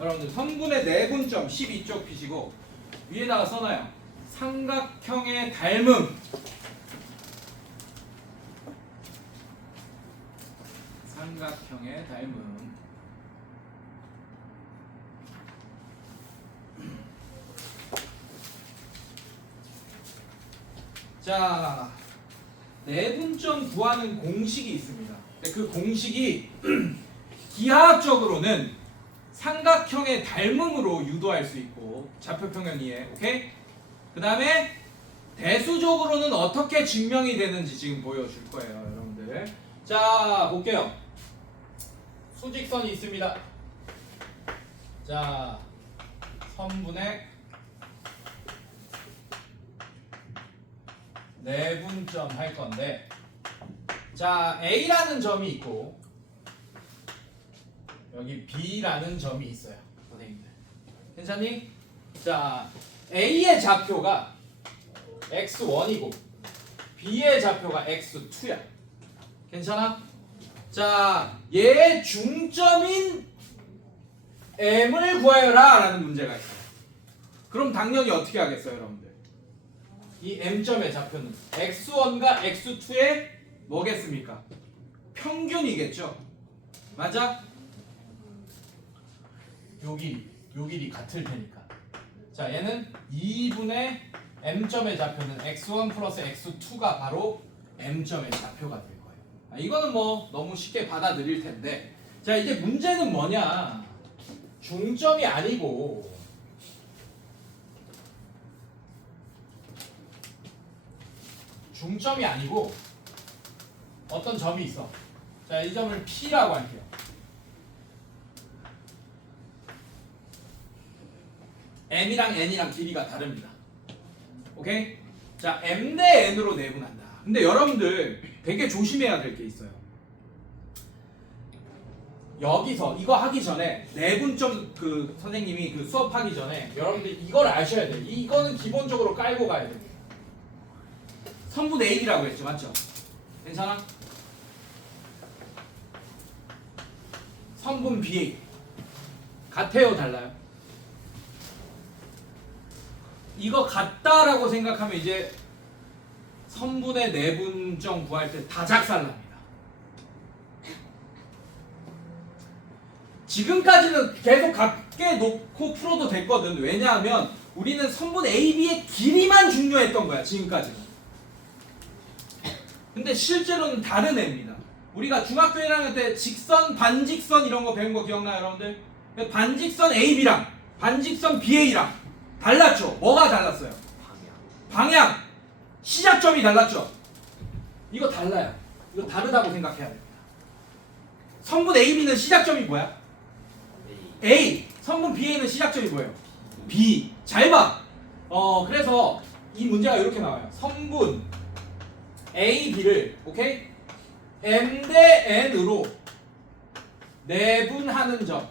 여러분들 성분의 내분점 12쪽 피시고 위에다가 써놔요. 삼각형의 닮음. 삼각형의 닮음. 자, 내분점 구하는 공식이 있습니다. 근데 그 공식이 기하학적으로는 삼각형의 닮음으로 유도할 수 있고 좌표평면 이해, 오케이? 그 다음에 대수적으로는 어떻게 증명이 되는지 지금 보여줄 거예요, 여러분들. 자, 볼게요. 수직선이 있습니다. 자, 선분의 내분점 할 건데, 자, A라는 점이 있고 여기 B라는 점이 있어요, 선생님들. 괜찮니? 자, A의 좌표가 x1이고 B의 좌표가 x2야. 괜찮아? 자, 얘의 중점인 M을 구하여라 라는 문제가 있어요. 그럼 당연히 어떻게 하겠어요, 여러분들? 이 M점의 좌표는 x1과 x2의 뭐겠습니까? 평균이겠죠? 맞아? 요 길이 같을 테니까. 자, 얘는 2분의 M점의 좌표는 x1 플러스 x2가 바로 M점의 좌표가 될 거예요. 이거는 뭐 너무 쉽게 받아들일 텐데, 자, 이제 문제는 뭐냐? 중점이 아니고 어떤 점이 있어. 자, 이 점을 P라고 할게요. M이랑 N이랑 길이가 다릅니다. 오케이? 자, M 대 N으로 내분한다. 근데 여러분들 되게 조심해야 될 게 있어요. 여기서 이거 하기 전에 내분점 그 선생님이 그 수업하기 전에 여러분들 이걸 아셔야 돼요. 이거는 기본적으로 깔고 가야 돼요. 선분 AB라고 했죠, 맞죠? 괜찮아? 선분 BA 같아요, 달라요? 이거 같다라고 생각하면 이제 선분의 내분점 구할 때 다작살납니다. 지금까지는 계속 같게 놓고 풀어도 됐거든. 왜냐하면 우리는 선분 AB의 길이만 중요했던 거야, 지금까지는. 근데 실제로는 다른 애입니다. 우리가 중학교 1학년 때 직선, 반직선 이런 거 배운 거 기억나요, 여러분들? 반직선 AB랑 반직선 BA랑 달랐죠? 뭐가 달랐어요? 방향. 시작점이 달랐죠? 이거 달라요. 이거 다르다고 생각해야 됩니다. 선분 AB는 시작점이 뭐야? A. 선분 BA는 시작점이 뭐예요? B. 잘 봐. 그래서 이 문제가 이렇게 나와요. 선분 A, B를 오케이? M 대 N으로 내분하는 점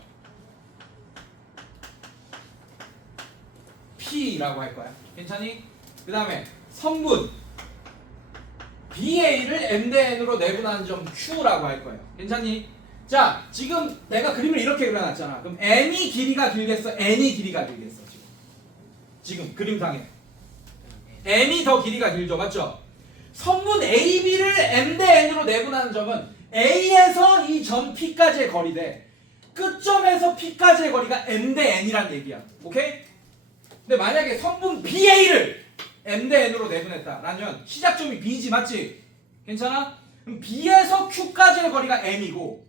P라고 할 거야. 괜찮니? 그 다음에 선분 BA를 M 대 N으로 내분하는 점 Q라고 할 거예요. 괜찮니? 자, 지금 내가 그림을 이렇게 그려놨잖아. 그럼 M이 길이가 길겠어? N이 길이가 길겠어? 지금 그림상에 M이 더 길이가 길죠, 맞죠? 선분 AB를 M 대 N으로 내분하는 점은 A에서 이 점 P까지의 거리대 끝점에서 P까지의 거리가 M 대 N이란 얘기야. 오케이? 근데 만약에 선분 BA를 M 대 N으로 내분했다라면 시작점이 B지, 맞지? 괜찮아? 그럼 B에서 Q까지의 거리가 M이고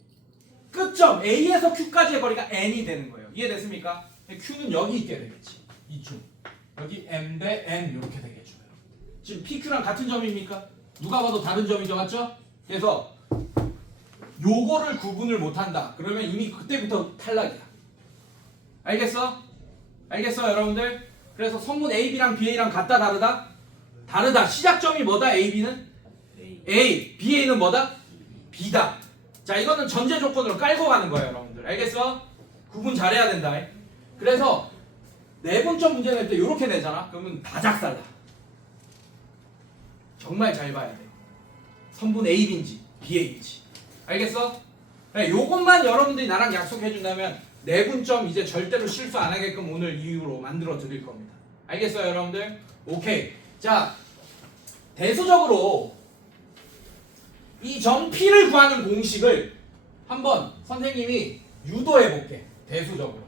끝점 A에서 Q까지의 거리가 N이 되는 거예요. 이해됐습니까? Q는 여기 있게 되겠지. 이쯤. 여기 M 대 N 이렇게 되겠죠. 지금 PQ랑 같은 점입니까? 누가 봐도 다른 점이죠, 맞죠? 그래서 요거를 구분을 못한다. 그러면 이미 그때부터 탈락이야. 알겠어? 알겠어, 여러분들? 그래서 선분 AB랑 BA랑 같다, 다르다? 다르다. 시작점이 뭐다, AB는? A. BA는 뭐다? B다. 자, 이거는 전제 조건으로 깔고 가는 거예요, 여러분들. 알겠어? 구분 잘해야 된다. 그래서 내분점 문제 낼 때 이렇게 내잖아? 그러면 다작살나. 정말 잘 봐야 돼. 선분 AB인지 BA인지. 알겠어? 네, 요것만 여러분들이 나랑 약속해준다면 내분점 이제 절대로 실수 안 하게끔 오늘 이후로 만들어 드릴 겁니다. 알겠어요, 여러분들? 오케이. 자, 대수적으로 이 점 P를 구하는 공식을 한번 선생님이 유도해 볼게. 대수적으로.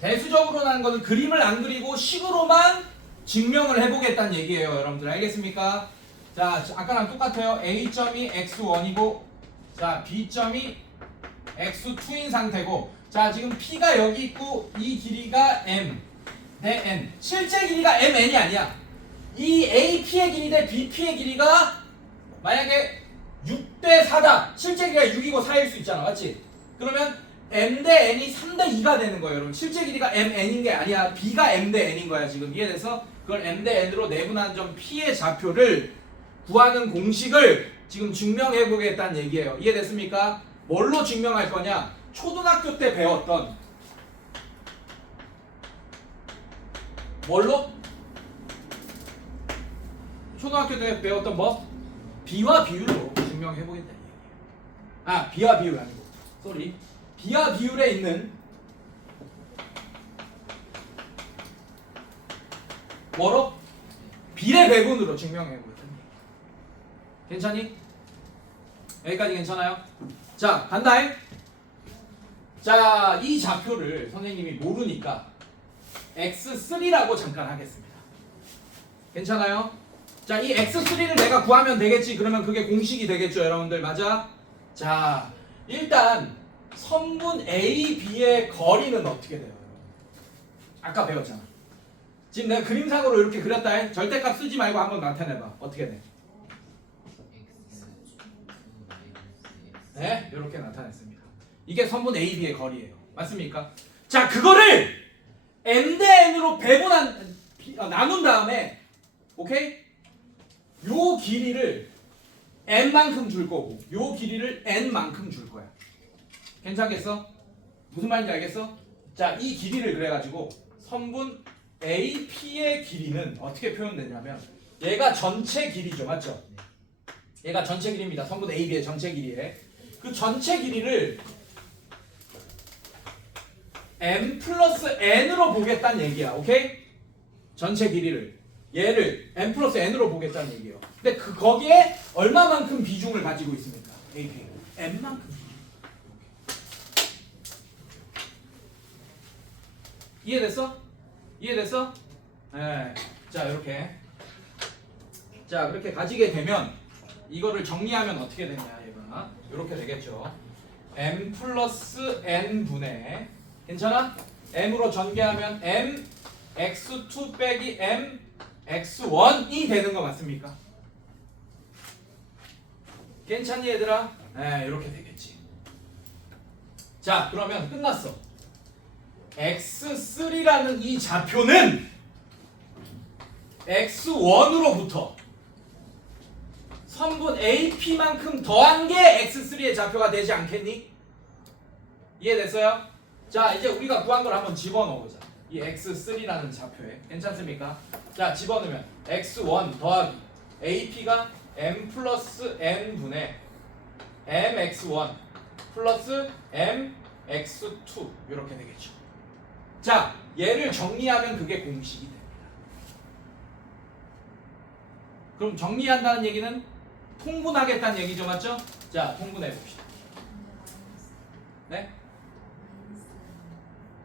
대수적으로라는 것은 그림을 안 그리고 식으로만 증명을 해보겠다는 얘기예요, 여러분들. 알겠습니까? 자, 아까랑 똑같아요. A점이 x1이고, 자, B점이 x2인 상태고, 자, 지금 P가 여기 있고, 이 길이가 m 대 n. 실제 길이가 mn이 아니야. 이 AP의 길이 대 BP의 길이가 만약에 6대 4다. 실제 길이가 6이고 4일 수 있잖아. 맞지? 그러면 m 대 n이 3대 2가 되는 거예요, 여러분. 실제 길이가 mn인 게 아니야. b가 m 대 n인 거야, 지금. 이해돼서? 그걸 m 대 n으로 내분한 점 P의 좌표를 구하는 공식을 지금 증명해 보겠다는 얘기예요. 이해됐습니까? 뭘로 증명할 거냐? 초등학교 때 배웠던 뭘로? 초등학교 때 배웠던 뭐? 비와 비율로 증명해 보겠다는 얘기예요. 아, 비와 비율 아니고 쏘리. 비와 비율에 있는 뭐로? 비례 배분으로 증명해 보겠다는 얘기예요. 괜찮니? 여기까지 괜찮아요? 자, 간다잉. 자, 이 좌표를 선생님이 모르니까 x3라고 잠깐 하겠습니다. 괜찮아요? 자, 이 x3를 내가 구하면 되겠지. 그러면 그게 공식이 되겠죠, 여러분들. 맞아? 자, 일단 선분 A, B의 거리는 어떻게 돼요? 아까 배웠잖아. 지금 내가 그림상으로 이렇게 그렸다. 절대값 쓰지 말고 한번 나타내봐. 어떻게 돼? 네, 이렇게 나타냈습니다. 이게 선분 A, B의 거리예요. 맞습니까? 자, 그거를 m 대 n으로 나눈 다음에, 오케이? 요 길이를 n만큼 줄 거고, 요 길이를 n만큼 줄 거야. 괜찮겠어? 무슨 말인지 알겠어? 자, 이 길이를 그래가지고 선분 AP의 길이는 어떻게 표현되냐면, 얘가 전체 길이죠, 맞죠? 얘가 전체 길이입니다. 선분 AB의 전체 길이에 그 전체 길이를 m 플러스 n으로 보겠다는 얘기야. 오케이? 전체 길이를 얘를 m 플러스 n으로 보겠다는 얘기예요. 근데 거기에 얼마만큼 비중을 가지고 있습니까? AP m만큼. 이해됐어? 이해됐어? 네. 자, 이렇게. 자, 그렇게 가지게 되면 이거를 정리하면 어떻게 되냐, 얘가 이렇게 되겠죠. m 플러스 n 분의, 괜찮아? m으로 전개하면 m x2 빼기 m x1이 되는 거 맞습니까? 괜찮니, 얘들아? 네, 이렇게 되겠지. 자, 그러면 끝났어. x3라는 이 좌표는 x1으로부터 선분 AP만큼 더한 게 x3의 좌표가 되지 않겠니? 이해됐어요? 자, 이제 우리가 구한 걸 한번 집어넣어보자. 이 x3라는 좌표에. 괜찮습니까? 자, 집어넣으면 x1 더하기 AP가 m 플러스 n분의 mx1 플러스 mx2 이렇게 되겠죠. 자, 얘를 정리하면 그게 공식이 됩니다. 그럼 정리한다는 얘기는 통분하겠다는 얘기죠, 맞죠? 자, 통분해 봅시다. 네?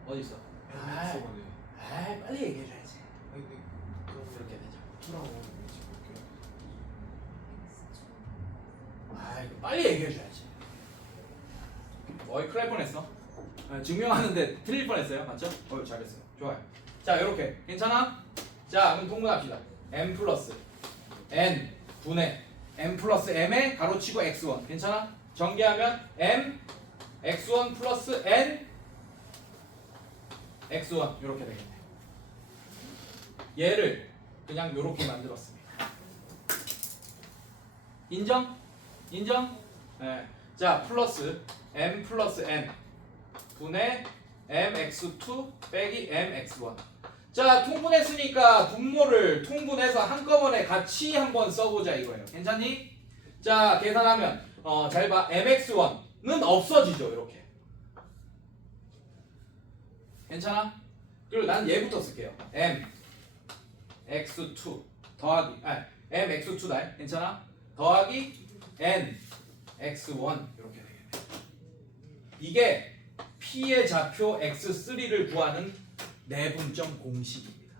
어디 있어? 빨리 얘기해줘야지. 그렇게 되죠. 빨리 얘기해줘야지. 어이, 큰일 날 뻔했어. 증명하는데 틀릴 뻔했어요, 맞죠? 잘했어요. 좋아요. 자, 이렇게 괜찮아? 자, 그럼 통분합시다. m 플러스 n 분의 m 플러스 m에 가로치고 x1. 괜찮아? 전개하면 m x1 플러스 n x1 이렇게 되겠네. 얘를 그냥 이렇게 만들었습니다. 인정? 인정? 네. 자, 플러스 m 플러스 n 분의 mx2 빼기 mx1. 자, 통분했으니까 분모를 통분해서 한꺼번에 같이 한번 써보자 이거예요. 괜찮니? 자, 계산하면 잘 봐. mx1 없어지죠. 이렇게. 괜찮아? 그리고 난 얘부터 쓸게요. m x2 더하기 m x2다. 괜찮아? 더하기 n x1 이렇게 되겠네. 이게 P의 좌표 x3를 구하는 내분점 공식입니다.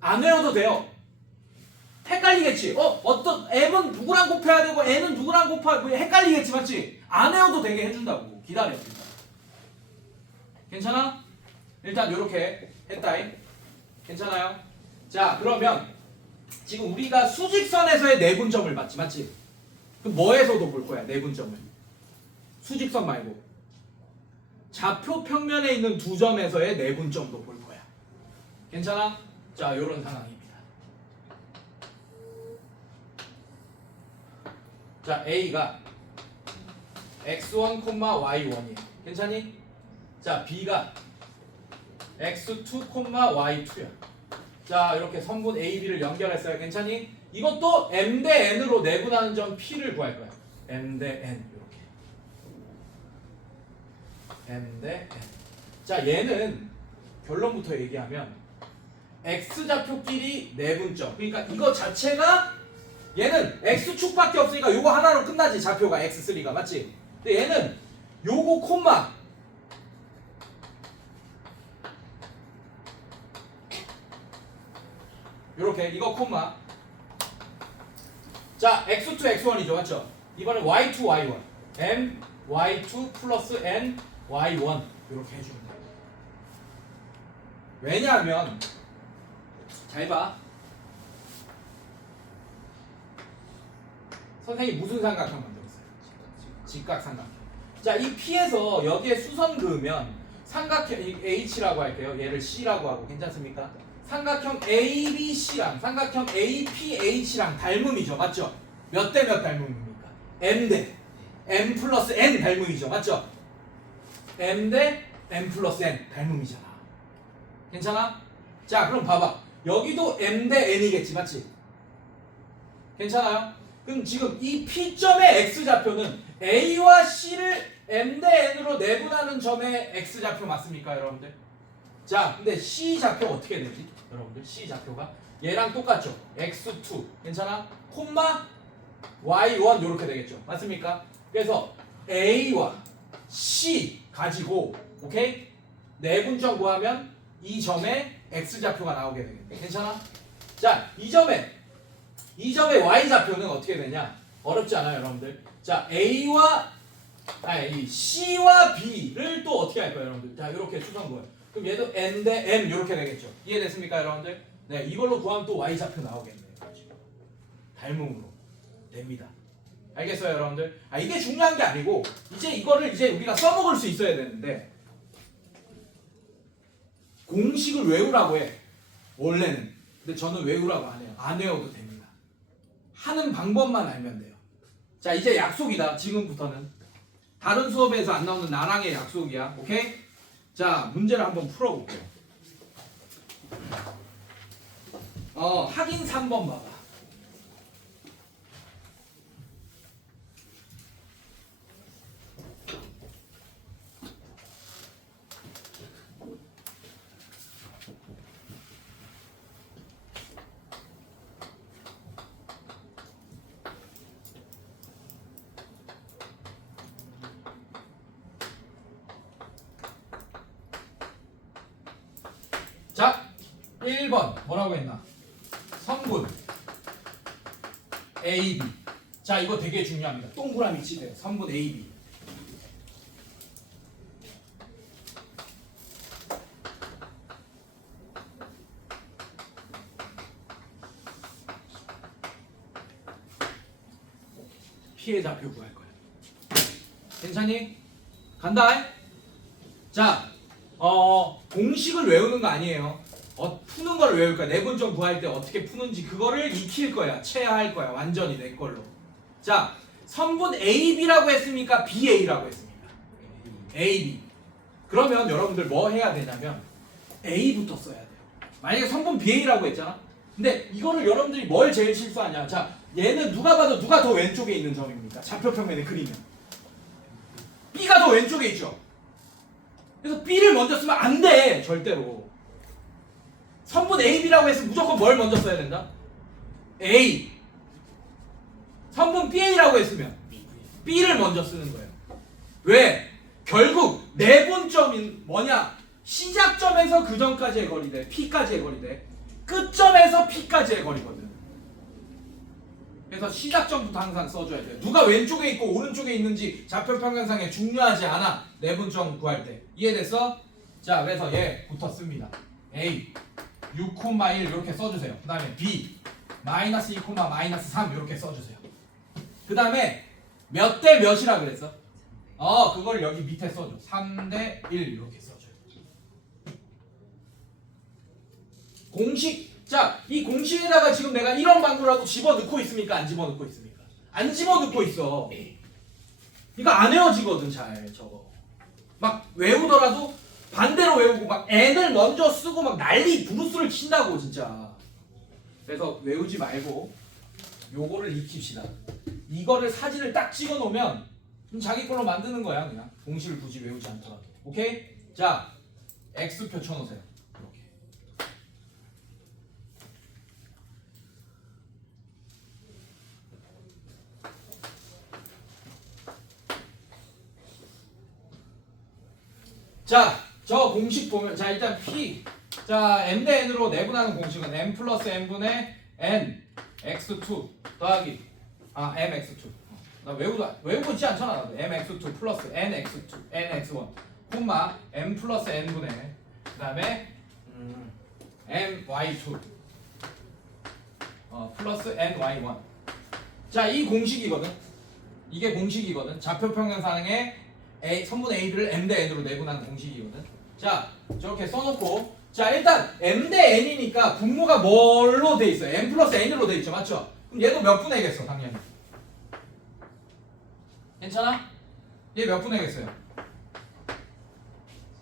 안 외워도 돼요. 헷갈리겠지? 어떤 m은 누구랑 곱해야 되고 n은 누구랑 곱해야 되고 헷갈리겠지, 맞지? 안 외워도 되게 해준다고. 기다려. 괜찮아? 일단 요렇게 했다잉. 괜찮아요? 자, 그러면 지금 우리가 수직선에서의 내분점을 봤지, 맞지? 그럼 뭐에서도 볼 거야, 내분점을? 수직선 말고 좌표 평면에 있는 두 점에서의 내분점도 볼 거야. 괜찮아? 자, 요런 상황입니다. 자, A가 x1, y1이에요. 괜찮니? 자, B가 x2, y2야. 자, 이렇게 선분 A, B를 연결했어요. 괜찮니? 이것도 M 대 N으로 내분하는 점 P를 구할 거야. M 대 N 이렇게. M 대 N. 자, 얘는 결론부터 얘기하면 X좌표끼리 내분점. 그러니까 이거 자체가 얘는 X축밖에 없으니까 요거 하나로 끝나지. 좌표가 X3가. 맞지? 근데 얘는 요거 콤마 요렇게 이거 콤마. 자, x2 x1이죠. 맞죠? 이번엔 y2 y1 m y2 플러스 n y1 요렇게 해주면 돼요. 왜냐하면 잘 봐. 선생님이 무슨 삼각형 만들었어요? 직각삼각형. 자, 이 P에서 여기에 수선 그으면 삼각형 H라고 할게요. 얘를 C라고 하고. 괜찮습니까? 삼각형 ABC랑 삼각형 APH랑 닮음이죠. 맞죠? 몇 대 몇 닮음입니까? M 대 M 플러스 N 닮음이죠. 맞죠? M 대 M 플러스 N 닮음이잖아. 괜찮아? 자, 그럼 봐봐. 여기도 M 대 N이겠지. 맞지? 괜찮아요? 그럼 지금 이 P점의 X좌표는 A와 C를 M 대 N으로 내분하는 점의 X좌표 맞습니까, 여러분들? 자, 근데 C좌표 어떻게 되지? 여러분들 C좌표가 얘랑 똑같죠? X2 괜찮아? 콤마 Y1 이렇게 되겠죠? 맞습니까? 그래서 A와 C 가지고 오케이? 내분점 구하면 이 점에 X좌표가 나오게 되겠네. 괜찮아? 자, 이 점의 Y좌표는 어떻게 되냐? 어렵지 않아요, 여러분들? 자, C와 B를 또 어떻게 할 거예요, 여러분들? 자, 이렇게 수선 구해요. 그럼 얘도 N 대 M 이렇게 되겠죠. 이해됐습니까, 여러분들? 네, 이걸로 구하면 또 Y좌표 나오겠네요. 닮음으로 됩니다. 알겠어요, 여러분들? 이게 중요한 게 아니고 이거를 우리가 써먹을 수 있어야 되는데 공식을 외우라고 해. 원래는. 근데 저는 외우라고 안 해요. 안 외워도 됩니다. 하는 방법만 알면 돼요. 자, 이제 약속이다. 지금부터는 다른 수업에서 안 나오는 나랑의 약속이야. 오케이? 자, 문제를 한번 풀어볼게요. 확인 3번 봐봐. 자, 1번 뭐라고 했나? 선분 AB. 자, 이거 되게 중요합니다. 동그라미 치세요. 선분 AB. 피해 좌표 구할 거야. 괜찮니? 간다. 자, 공식을 외우는 거 아니에요. 푸는 걸 외울 거야. 내분점 구할 때 어떻게 푸는지 그거를 익힐 거야. 체화할 거야. 완전히 내 걸로. 자, 선분 AB라고 했습니까? BA라고 했습니까? AB. 그러면 여러분들 뭐 해야 되냐면 A부터 써야 돼요. 만약에 선분 BA라고 했잖아. 근데 이거를 여러분들이 뭘 제일 실수하냐? 자, 얘는 누가 봐도 누가 더 왼쪽에 있는 점입니까? 좌표 평면에 그리면 B가 더 왼쪽에 있죠. 그래서 B를 먼저 쓰면 안 돼. 절대로. 선분 A, B라고 해서 무조건 뭘 먼저 써야 된다? A. 선분 BA라고 했으면 B를 먼저 쓰는 거예요. 왜? 결국 내분점인 뭐냐? 시작점에서 그 전까지의 거리대 P까지의 거리대 끝점에서 P까지의 거리거든. 그래서 시작점부터 항상 써줘야 돼요. 누가 왼쪽에 있고 오른쪽에 있는지 좌표평면상에 중요하지 않아. 내분점 구할 때. 이해됐어? 자, 그래서 얘부터 씁니다. A 6,1 이렇게 써주세요. 그 다음에 B 마이너스 2, 마이너스 3 이렇게 써주세요. 그 다음에 몇 대 몇이라 그랬어? 그걸 여기 밑에 써줘. 3대 1 이렇게 써줘요. 공식. 자, 이 공식에다가 지금 내가 이런 방구라도 집어넣고 있습니까? 안 집어넣고 있습니까? 안 집어넣고 있어. 이거 안 외워지거든. 잘 저거 막 외우더라도 반대로 외우고 막 n을 먼저 쓰고 막 난리 부르스를 친다고 진짜. 그래서 외우지 말고 요거를 익힙시다. 이거를 사진을 딱 찍어 놓으면 자기 걸로 만드는 거야. 그냥 공식을 굳이 외우지 않더라도. 오케이? 자, x표 쳐놓으세요. 이렇게. 자, 저 공식 보면, 자, 일단 P, 자, m 대 n으로 내분하는 공식은 m 플러스 n분의 n x2 더하기 mx2. 나 외우고 있지 않잖아. 나도 mx2 플러스 nx2 nx1 콤마 m 플러스 n분의 그 다음에 my2 플러스 ny1. 자, 이 공식이거든. 이게 공식이거든. 좌표평면상의 선분 AB를 m 대 n으로 내분하는 공식이거든. 자, 저렇게 써놓고, 자, 일단 m 대 n이니까 분모가 뭘로 돼 있어요? m 플러스 n으로 돼 있죠, 맞죠? 그럼 얘도 몇 분해겠어, 당연히. 괜찮아? 얘 몇 분해겠어요?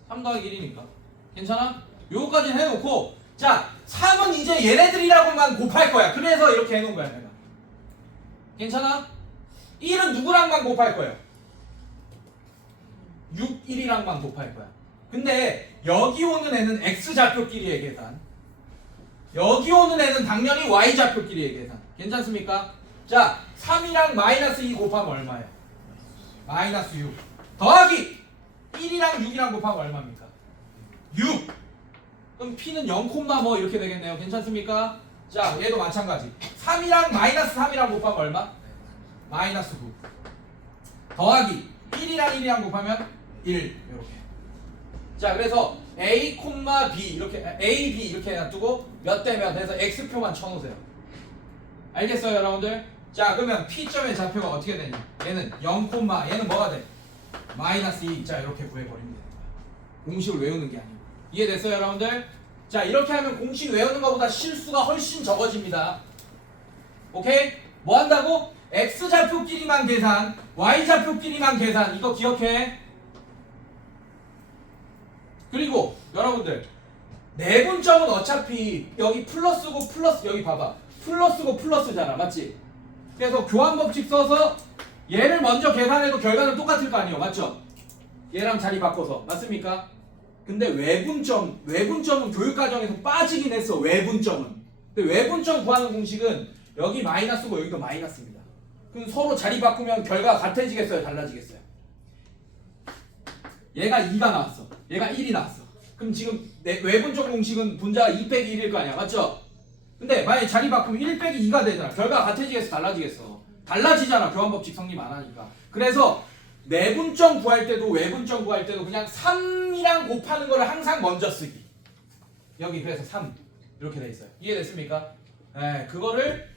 3 더하기 1이니까. 괜찮아? 요거까지 해놓고, 자, 3은 이제 얘네들이라고만 곱할 거야. 그래서 이렇게 해놓은 거야, 내가. 괜찮아? 1은 누구랑만 곱할 거예요? 6, 1이랑만 곱할 거야. 근데 여기 오는 애는 x좌표끼리의 계산, 여기 오는 애는 당연히 y좌표끼리의 계산. 괜찮습니까? 자, 3이랑 마이너스 2 곱하면 얼마예요? 마이너스 6 더하기 1이랑 6이랑 곱하면 얼마입니까? 6. 그럼 P는 0, 뭐 이렇게 되겠네요. 괜찮습니까? 자, 얘도 마찬가지. 3이랑 마이너스 3이랑 곱하면 얼마? 마이너스 9 더하기 1이랑 1이랑 곱하면 1 이렇게. 자, 그래서 A, B 이렇게 A, B 이렇게 놔두고 몇 대 몇 해서 x표만 쳐놓으세요. 알겠어요, 여러분들? 자, 그러면 P점의 좌표가 어떻게 되냐? 얘는 0, 얘는 뭐가 돼? 마이너스 2. 자, 이렇게 구해버리면 되는 거야. 공식을 외우는 게 아니고. 이해됐어요, 여러분들? 자, 이렇게 하면 공식 외우는 것보다 실수가 훨씬 적어집니다. 오케이? 뭐 한다고? x좌표끼리만 계산, y좌표끼리만 계산. 이거 기억해. 그리고 여러분들, 내분점은 어차피 여기 플러스고 플러스, 여기 봐봐, 플러스고 플러스잖아, 맞지? 그래서 교환법칙 써서 얘를 먼저 계산해도 결과는 똑같을 거 아니에요, 맞죠? 얘랑 자리 바꿔서. 맞습니까? 근데 외분점은 교육과정에서 빠지긴 했어. 외분점은. 근데 외분점 구하는 공식은 여기 마이너스고 여기도 마이너스입니다. 그럼 서로 자리 바꾸면 결과가 같아지겠어요, 달라지겠어요? 얘가 2가 나왔어, 얘가 1이 나왔어. 그럼 지금 외분점 공식은 분자가 2 빼기 1일 거 아니야, 맞죠? 근데 만약에 자리 바꾸면 1 빼기 2가 되잖아. 결과가 같아지겠어, 달라지겠어? 달라지잖아, 교환법칙 성립 안 하니까. 그래서 내분점 구할 때도 외분점 구할 때도 그냥 3이랑 곱하는 거를 항상 먼저 쓰기. 여기 그래서 3 이렇게 돼 있어요. 이해됐습니까? 네, 그거를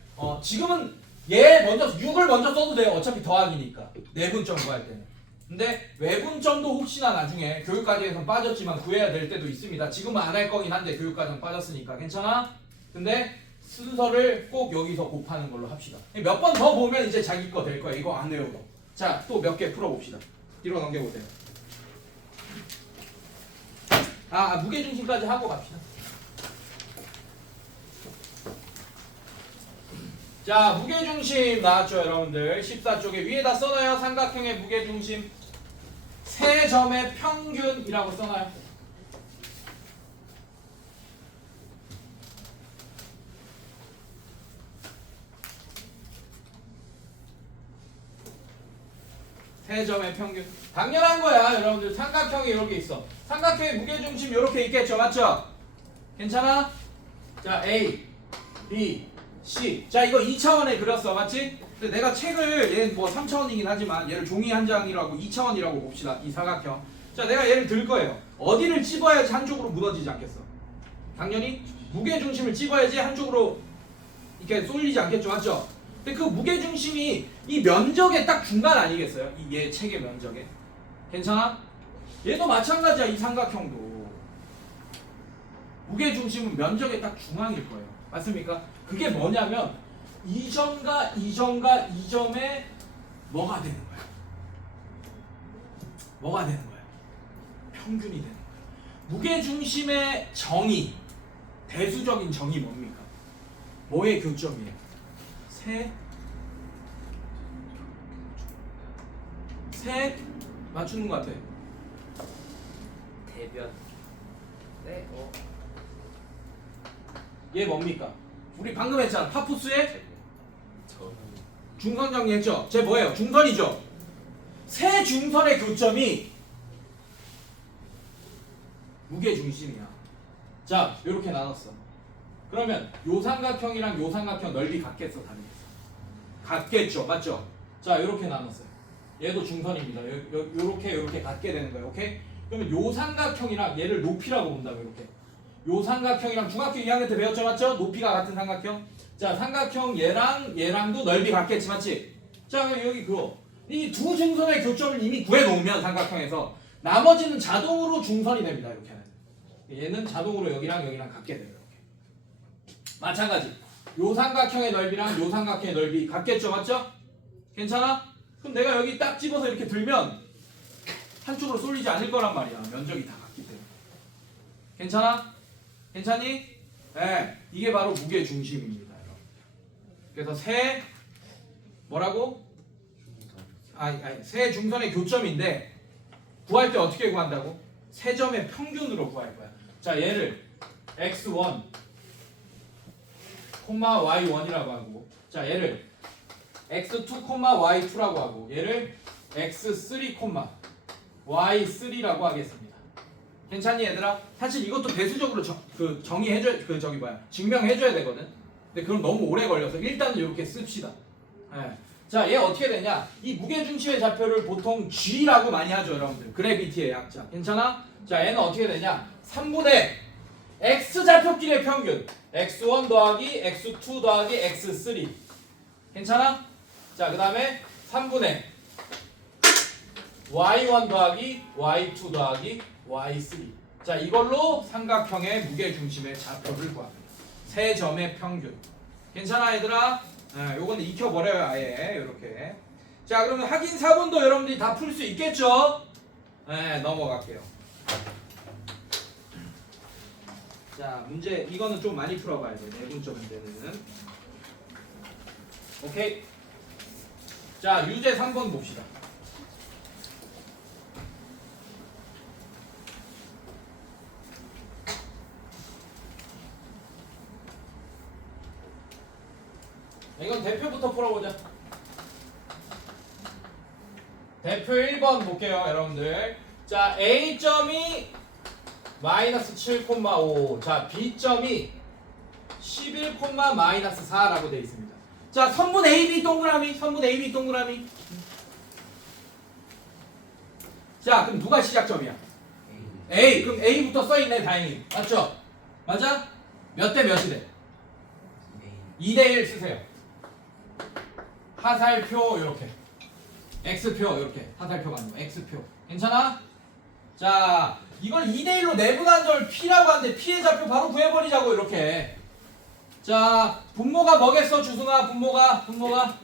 지금은 얘 먼저 6을 먼저 써도 돼요. 어차피 더하기니까. 내분점 구할 때는. 근데 외분점도 혹시나 나중에 교육과정에서 빠졌지만 구해야 될 때도 있습니다. 지금은 안 할 거긴 한데 교육과정 빠졌으니까. 괜찮아? 근데 순서를 꼭 여기서 곱하는 걸로 합시다. 몇 번 더 보면 이제 자기 거 될 거야. 이거 안 외우고. 자, 또 몇 개 풀어봅시다. 뒤로 넘겨보세요. 무게중심까지 하고 갑시다. 자, 무게중심 나왔죠, 여러분들? 14쪽에 위에다 써놔요. 삼각형의 무게중심. 세 점의 평균이라고 써놔요. 세 점의 평균. 당연한 거야, 여러분들. 삼각형이 이렇게 있어. 삼각형의 무게중심 이렇게 있겠죠, 맞죠? 괜찮아? 자, A, B, C. 자, 이거 2차원에 그렸어, 맞지? 근데 내가 책을, 얘는 뭐 3차원이긴 하지만 얘를 종이 한 장이라고 2차원이라고 봅시다, 이 사각형. 자, 내가 얘를 들 거예요. 어디를 찝어야지 한쪽으로 무너지지 않겠어? 당연히 무게중심을 찝어야지 한쪽으로 이렇게 쏠리지 않겠죠, 맞죠? 근데 그 무게중심이 이 면적의 딱 중간 아니겠어요? 얘 책의 면적에. 괜찮아? 얘도 마찬가지야, 이 삼각형도. 무게중심은 면적의 딱 중앙일 거예요. 맞습니까? 그게 뭐냐면 이 점과 이 점과 이 점의 뭐가 되는 거야? 뭐가 되는 거야? 평균이 되는 거야. 무게중심의 정의, 대수적인 정의 뭡니까? 뭐의 교점이에요? 세 맞추는 것 같아. 대변. 네. 얘 뭡니까? 우리 방금 했잖아. 파푸스의 중선 정리했죠? 쟤 뭐예요? 중선이죠? 세 중선의 교점이 무게중심이야. 자, 이렇게 나눴어. 그러면 요 삼각형이랑 요 삼각형 넓이 같겠어, 다르겠어? 같겠죠, 맞죠? 자, 이렇게 나눴어요. 얘도 중선입니다. 요렇게 같게 되는 거예요. 오케이? 그러면 요 삼각형이랑 얘를 높이라고 본다고, 이렇게. 요 삼각형이랑 중학교 2학년 때 배웠죠, 맞죠? 높이가 같은 삼각형. 자, 삼각형 얘랑도 넓이 같겠지, 맞지? 자, 여기 그거. 이 두 중선의 교점을 이미 구해놓으면 삼각형에서 나머지는 자동으로 중선이 됩니다, 이렇게 하면. 얘는 자동으로 여기랑 같게 돼요, 이렇게. 마찬가지. 요 삼각형의 넓이랑 요 삼각형의 넓이 같겠죠, 맞죠? 괜찮아? 그럼 내가 여기 딱 집어서 이렇게 들면 한쪽으로 쏠리지 않을 거란 말이야. 면적이 다 같기 때문에. 괜찮아? 괜찮니? 네, 이게 바로 무게 중심입니다, 여러분. 그래서 세 뭐라고? 세 중선의 교점인데 구할 때 어떻게 구한다고? 세 점의 평균으로 구할 거야. 자, 얘를 x1, y1이라고 하고, 자, 얘를 x2, y2라고 하고, 얘를 x3, y3라고 하겠습니다. 괜찮니, 얘들아? 사실 이것도 대수적으로 증명해줘야 되거든. 근데 그럼 너무 오래 걸려서 일단은 이렇게 씁시다. 네. 자, 얘 어떻게 되냐? 이 무게중심의 좌표를 보통 G라고 많이 하죠, 여러분들. 그래비티의 약자. 괜찮아? 자, 얘는 어떻게 되냐? 3분의 X 좌표끼리의 평균. X1 더하기 X2 더하기 X3. 괜찮아? 자, 그 다음에 3분의 Y1 더하기 Y2 더하기 Y3. 자, 이걸로 삼각형의 무게중심의 좌표를 구합니다. 세 점의 평균. 괜찮아, 얘들아? 네, 요거는 익혀버려요, 아예. 요렇게. 자, 그러면 확인 4번도 여러분들이 다 풀 수 있겠죠? 네, 넘어갈게요. 자, 문제, 이거는 좀 많이 풀어봐야 돼. 내분점 문제는. 오케이. 자, 유제 3번 봅시다. 이건 대표부터 풀어보자. 대표 1번 볼게요, 여러분들. 자, A점이 마이너스 7,5. 자, B점이 11, 마이너스 4라고 되어 있습니다. 자, 선분 AB 동그라미, 선분 AB 동그라미. 자, 그럼 누가 시작점이야? A. 그럼 A부터 써있네, 다행히. 맞죠? 맞아? 몇 대 몇이 돼? 2대1 쓰세요. 화살표 이렇게, X표 이렇게, 화살표가 아니고 X표. 괜찮아? 자, 이걸 2대1로 내분한 점을 P라고 하는데 P의 좌표 바로 구해버리자고, 이렇게. 자, 분모가 뭐겠어, 주승아? 분모가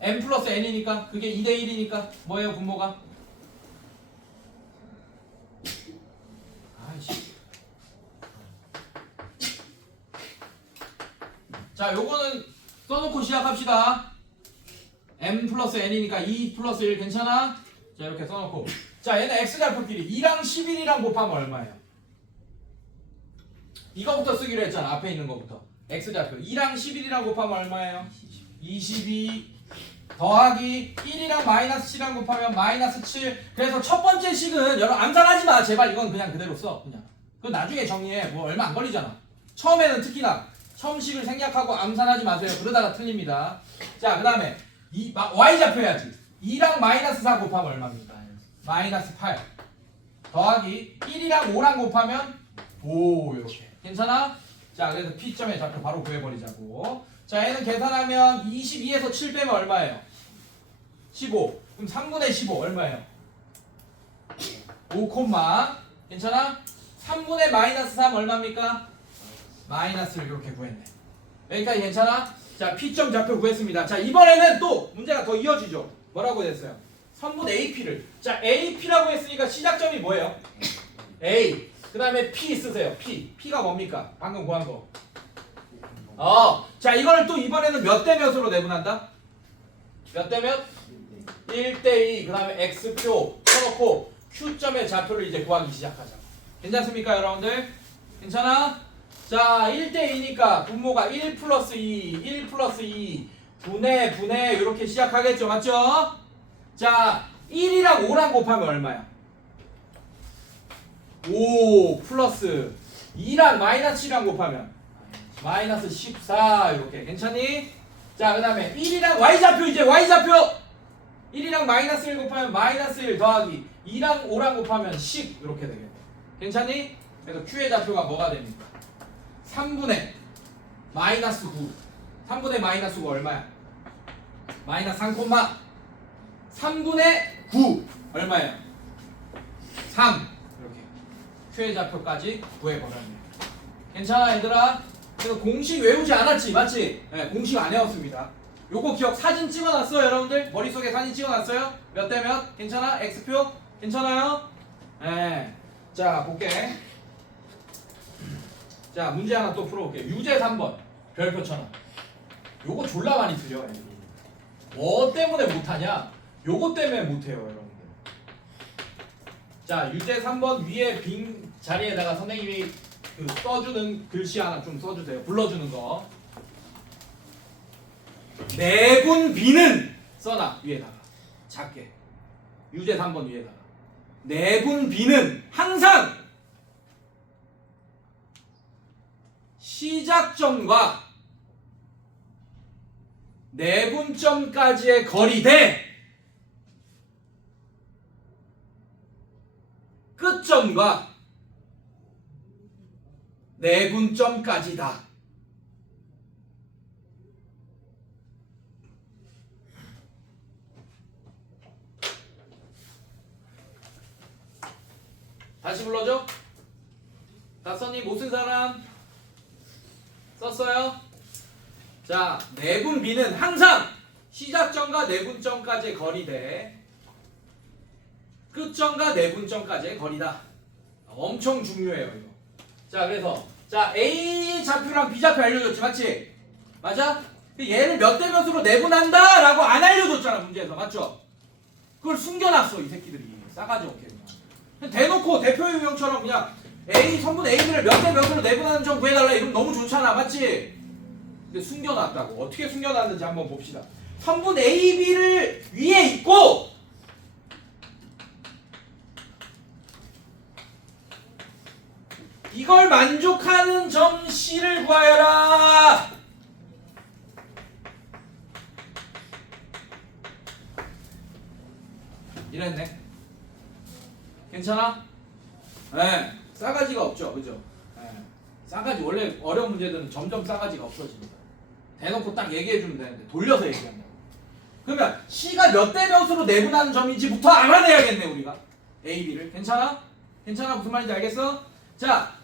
M 플러스 N이니까, 그게 2대1이니까 뭐예요, 분모가? 아이씨. 자, 요거는 써놓고 시작합시다. M 플러스 N이니까 2 플러스 1 괜찮아? 자 이렇게 써놓고 자 얘는 x좌표끼리 2랑 11이랑 곱하면 얼마예요? 이거부터 쓰기로 했잖아. 앞에 있는 거부터. x좌표 2랑 11이랑 곱하면 얼마예요? 22 더하기 1이랑 마이너스 7이랑 곱하면 마이너스 7. 그래서 첫 번째 식은 여러분 암산하지 마. 제발 이건 그냥 그대로 써. 그냥. 그건 나중에 정리해. 뭐 얼마 안 걸리잖아. 처음에는 특히나 처음 식을 생략하고 암산하지 마세요. 그러다가 틀립니다. 자, 그 다음에 y좌표 해야지. 2랑 마이너스 4 곱하면 얼마입니까? 마이너스 8 더하기 1이랑 5랑 곱하면 5 이렇게. 괜찮아? 자, 그래서 P점의 좌표 바로 구해버리자고. 자, 얘는 계산하면 22에서 7 빼면 얼마예요? 15. 그럼 3분의 15 얼마예요? 5 콤마. 괜찮아? 3분의 마이너스 3 얼마입니까? 마이너스를 이렇게 구했네. 여기까지 괜찮아? 자, P점 좌표 구했습니다. 자, 이번에는 또 문제가 더 이어지죠. 뭐라고 됐어요? 선분 AP를. 자, AP라고 했으니까 시작점이 뭐예요? A. 그 다음에 P 쓰세요. P. P가 뭡니까? 방금 구한 거. 자, 이거를 또 이번에는 몇 대 몇으로 내분한다? 몇 대 몇? 1대2. 그 다음에 X표 쳐놓고 Q점의 좌표를 이제 구하기 시작하자. 괜찮습니까, 여러분들? 괜찮아? 자, 1대2니까 분모가 1 플러스 2, 1 플러스 2, 분해, 이렇게 시작하겠죠. 맞죠? 자, 1이랑 5랑 곱하면 얼마야? 5 플러스 2랑 마이너스 7이랑 곱하면 마이너스 14 이렇게. 괜찮니? 자, 그 다음에 1이랑 y좌표 이제 y좌표 1이랑 마이너스 1 곱하면 마이너스 1 더하기 2랑 5랑 곱하면 10 이렇게 되겠네. 괜찮니? 그래서 Q의 좌표가 뭐가 됩니까? 3분의 마이너스 9. 3분의 마이너스 9 얼마야? 마이너스 3 콤마 3분의 9 얼마예요? 3 이렇게. Q의 좌표까지 구해버렸네. 괜찮아 얘들아? 그래서 공식 외우지 않았지 맞지? 네, 공식 안 외웠습니다. 요거 기억 사진 찍어놨어요 여러분들? 머릿속에 사진 찍어놨어요? 몇 대 몇? 괜찮아? X표? 괜찮아요? 네. 자 볼게. 자 문제 하나 또 풀어볼게. 유제 3번 별표처럼. 요거 졸라 많이 틀려. 뭐 때문에 못하냐? 요거 때문에 못해요 여러분들. 자 유제 3번 위에 빈 자리에다가 선생님이 그 써주는 글씨 하나 좀 써주세요. 불러주는 거. 내분 비는 써놔 위에다가 작게. 유제 3번 위에다가 내분 비는 항상 시작점과 내분점까지의 거리 대 끝점과 내분점까지다. 다시 불러줘. 다 썼니? 못 쓴 사람? 썼어요? 자, 내분 비는 항상 시작점과 내분점까지의 거리대 끝점과 내분점까지의 거리다. 엄청 중요해요 이거. 자, 그래서 자 A 좌표랑 B 좌표 알려줬지 맞지? 맞아? 얘를 몇 대 몇으로 내분한다 라고 안 알려줬잖아 문제에서. 맞죠? 그걸 숨겨놨어 이 새끼들이. 싸가지 없게 그냥 대놓고 대표 유형처럼 그냥 A 선분 AB를 몇 대 몇으로 내분하는 점 구해달라 이러면 너무 좋잖아 맞지? 근데 숨겨놨다고. 어떻게 숨겨놨는지 한번 봅시다. 선분 AB를 위에 있고 이걸 만족하는 점 C를 구하여라. 이랬네. 괜찮아? 네. 싸가지가 없죠. 그죠? 네. 싸가지 원래 어려운 문제들은 점점 싸가지가 없어집니다. 대놓고 딱 얘기해주면 되는데 돌려서 얘기한다고. 그러면 C가 몇 대 몇으로 내분하는 점인지부터 알아내야겠네 우리가. A, B를. 괜찮아? 괜찮아? 무슨 말인지 알겠어? 자,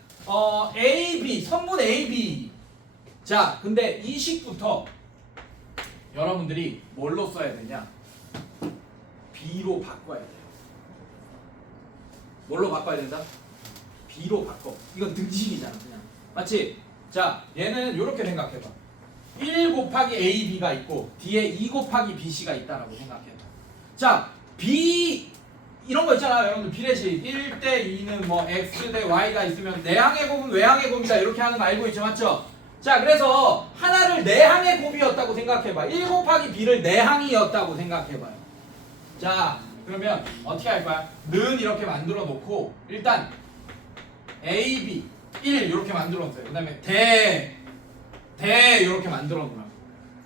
A, B, 선분 A, B. 자, 근데 이 식부터 여러분들이 뭘로 써야 되냐? B로 바꿔야 돼요. 뭘로 바꿔야 된다? B로 바꿔. 이건 등식이잖아 그냥. 맞지? 자, 얘는 이렇게 생각해봐. 1 곱하기 A, B가 있고 뒤에 2 곱하기 B, C가 있다라고 생각해봐. 자, B 이런 거 있잖아요. 여러분들 비례식 1대 2는 뭐 x 대 y가 있으면 내항의 곱은 외항의 곱이다 이렇게 하는 거 알고 있죠, 맞죠? 자, 그래서 하나를 내항의 곱이었다고 생각해봐. 1 곱하기 b를 내항이었다고 생각해봐요. 자, 그러면 어떻게 할 거야? 는 이렇게 만들어 놓고 일단 a, b 1 이렇게 만들어 놓으세요. 그 다음에 대 이렇게 만들어 놓으라고.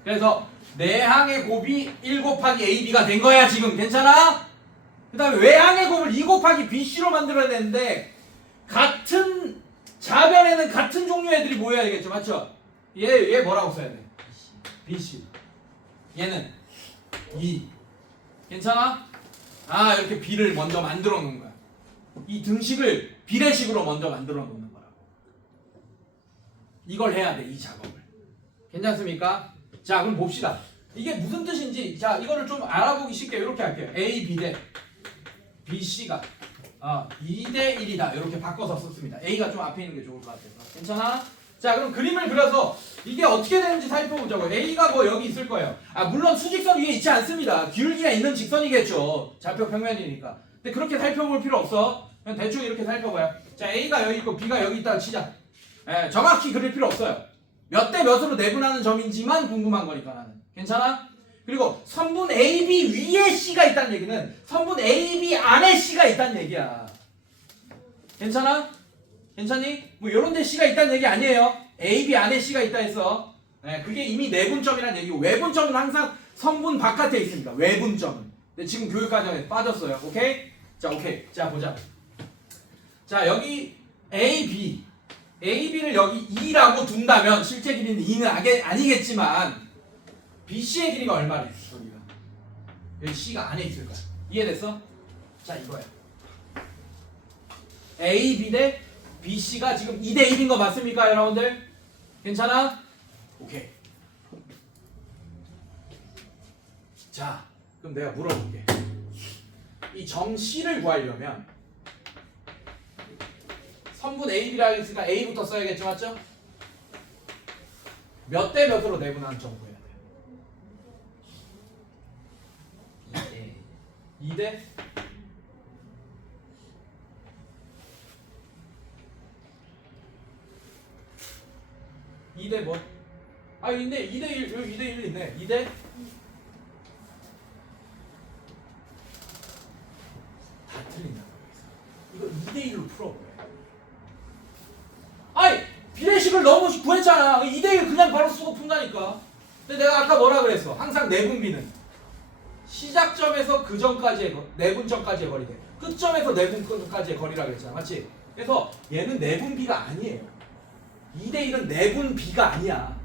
그래서 내항의 곱이 1 곱하기 ab가 된 거야 지금. 괜찮아? 그 다음에 외항의 곱을 2 곱하기 bc로 만들어야 되는데 같은 자변에는 같은 종류 애들이 모여야 되겠죠, 맞죠? 얘 뭐라고 써야 돼? bc. 얘는 2. 괜찮아? 아, 이렇게 b를 먼저 만들어 놓은 거야. 이 등식을 비례식으로 먼저 만들어 놓는 거라고. 이걸 해야 돼, 이 작업을. 괜찮습니까? 자, 그럼 봅시다. 이게 무슨 뜻인지, 자, 이거를 좀 알아보기 쉽게 이렇게 할게요. A, B 대 BC가 2대 1이다. 이렇게 바꿔서 썼습니다. A가 좀 앞에 있는 게 좋을 것 같아서. 괜찮아? 자, 그럼 그림을 그려서 이게 어떻게 되는지 살펴보자고요. A가 뭐 여기 있을 거예요. 아, 물론 수직선 위에 있지 않습니다. 기울기가 있는 직선이겠죠. 좌표 평면이니까. 근데 그렇게 살펴볼 필요 없어. 그냥 대충 이렇게 살펴봐요. 자, A가 여기 있고 B가 여기 있다고 치자. 정확히 그릴 필요 없어요. 몇 대 몇으로 내분하는 점인지만 궁금한 거니까 나는. 괜찮아? 그리고 선분 AB 위에 C가 있다는 얘기는 선분 AB 안에 C가 있다는 얘기야. 괜찮아? 괜찮니? 뭐 요런 데 C가 있다는 얘기 아니에요. AB 안에 C가 있다 해서 그게 이미 내분점이라는 얘기고, 외분점은 항상 선분 바깥에 있습니다. 외분점은. 근데 지금 교육과정에 빠졌어요. 오케이? 자, 오케이. 자, 보자. 자, 여기 AB를 여기 2라고 둔다면 실제 길이는 2는 아니겠지만 BC의 길이가 얼마래? 여기가. 여기 C가 안에 있을 거야. 이해됐어? 자, 이거야. AB 대 BC가 지금 2대 1인 거 맞습니까, 여러분들? 괜찮아? 오케이. 자, 그럼 내가 물어볼게. 이 점 C를 구하려면 선분 AB라고 했으니까 A부터 써야겠죠, 맞죠? 몇 대 몇으로 내분하는 점 구해야 돼? 2대 2대 뭐? 아, 근데 2대 1, 여기 2대 1 있네. 2대 다 틀린다. 이거 2대 1로 풀어보래. 아이, 비례식을 너무 구했잖아. 2대 1 그냥 바로 쓰고 푼다니까. 근데 내가 아까 뭐라 그랬어? 항상 내분비는 시작점에서 그 전까지의 내분점까지의 거리 돼. 끝점에서 내분까지의 거리라 그랬잖아. 맞지? 그래서 얘는 내분비가 아니에요. 2대 1은 내분비가 아니야.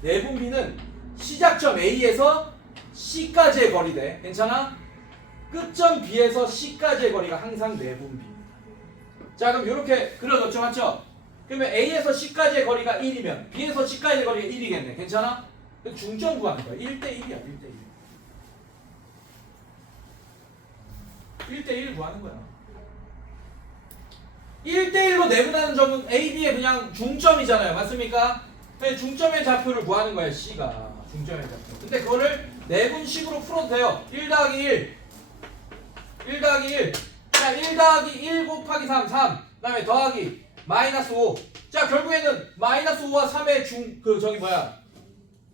내분비는 시작점 A에서 C까지의 거리대. 괜찮아? 끝점 B에서 C까지의 거리가 항상 내분비입니다. 자, 그럼 이렇게 그려줬죠, 맞죠? 그러면 A에서 C까지의 거리가 1이면 B에서 C까지의 거리가 1이겠네. 괜찮아? 중점 구하는 거야. 1대 1이야. 1대 1. 1대 1 구하는 거야. 1대 1로 내분하는 점은 A, B의 그냥 중점이잖아요. 맞습니까? 중점의 좌표를 구하는 거예요. C가 중점의 좌표. 근데 그거를 내분식으로 풀어도 돼요. 1 더하기 1 1 더하기 1 자, 1 더하기 1 곱하기 3 3 그 다음에 더하기 마이너스 5. 자, 결국에는 마이너스 5와 3의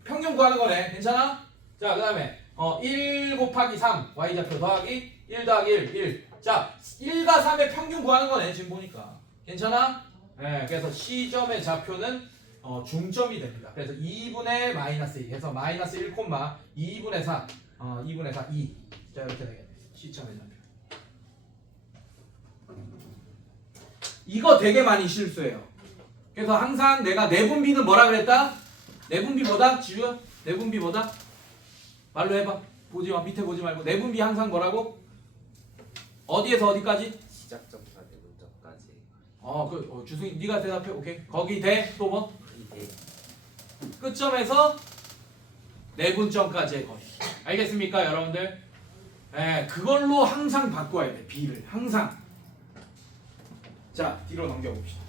평균 구하는 거네. 괜찮아? 자, 그 다음에 1 곱하기 3 y좌표 더하기 1 더하기 1 자, 1과 3의 평균 구하는 거네. 지금 보니까. 괜찮아? 네, 그래서 C점의 좌표는 중점이 됩니다. 그래서 2분의 마이너스 2 해서 마이너스 1, 2분의 4 2분의 4, 2 자, 이렇게 되겠네. C점의 좌표. 이거 되게 많이 실수해요. 그래서 항상 내가 내분비는 뭐라 그랬다? 내분비 뭐다? 지우야? 내분비 뭐다? 말로 해봐. 보지 마. 밑에 보지 말고. 내분비 항상 뭐라고? 어디에서 어디까지? 시작점과 내분점까지. 주승이 네가 대답해. 오케이. 거기 대 또 뭐? 이대 끝점에서 내분점까지의 거리. 알겠습니까, 여러분들? 네, 그걸로 항상 바꿔야 돼. B를 항상. 자, 뒤로 넘겨봅시다.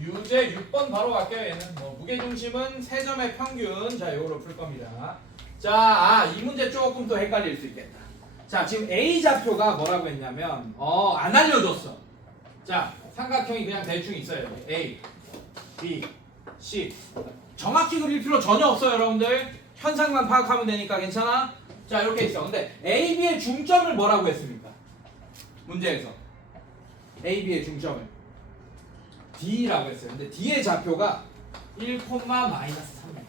유제 6번 바로 갈게요. 얘는 뭐 무게중심은 세 점의 평균. 자, 요거로 풀 겁니다. 자, 이 문제 조금 더 헷갈릴 수 있겠다. 자, 지금 A 좌표가 뭐라고 했냐면 안 알려줬어. 자, 삼각형이 그냥 대충 있어요. 여기. A, B, C. 정확히 그릴 필요 전혀 없어요, 여러분들. 현상만 파악하면 되니까 괜찮아? 자, 이렇게 있어. 근데 A, B의 중점을 뭐라고 했습니까? 문제에서 A, B의 중점을 D라고 했어요. 근데 D의 좌표가 1,-3입니다.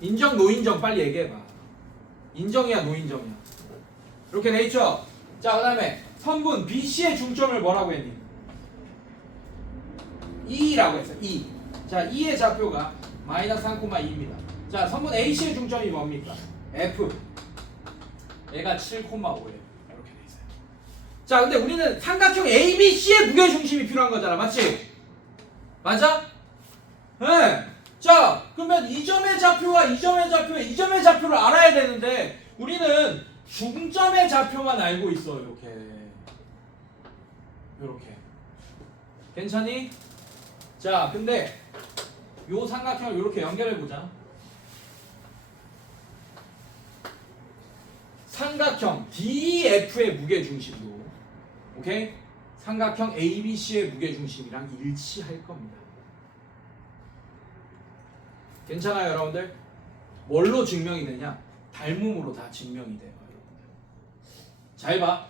인정, 노인정 빨리 얘기해봐. 인정이야, 노인정이야. 이렇게 돼 있죠? 자, 그 다음에 선분 BC의 중점을 뭐라고 했니? E라고 했어요. E. 자, E의 좌표가 -3,2입니다. 자, 선분 AC의 중점이 뭡니까? F. 얘가 7,5예요. 이렇게 돼 있어요. 자, 근데 우리는 삼각형 ABC의 무게중심이 필요한 거잖아. 맞지? 맞아? 네. 자, 그러면 이 점의 좌표와 이 점의 좌표와 이 점의 좌표를 알아야 되는데 우리는 중점의 좌표만 알고 있어. 이렇게. 이렇게. 괜찮니? 자, 근데 요 삼각형을 이렇게 연결해 보자. 삼각형 DEF의 무게중심도 오케이? 삼각형 ABC의 무게중심이랑 일치할 겁니다. 괜찮아요, 여러분들? 뭘로 증명이 되냐? 닮음으로 다 증명이 돼요. 잘 봐.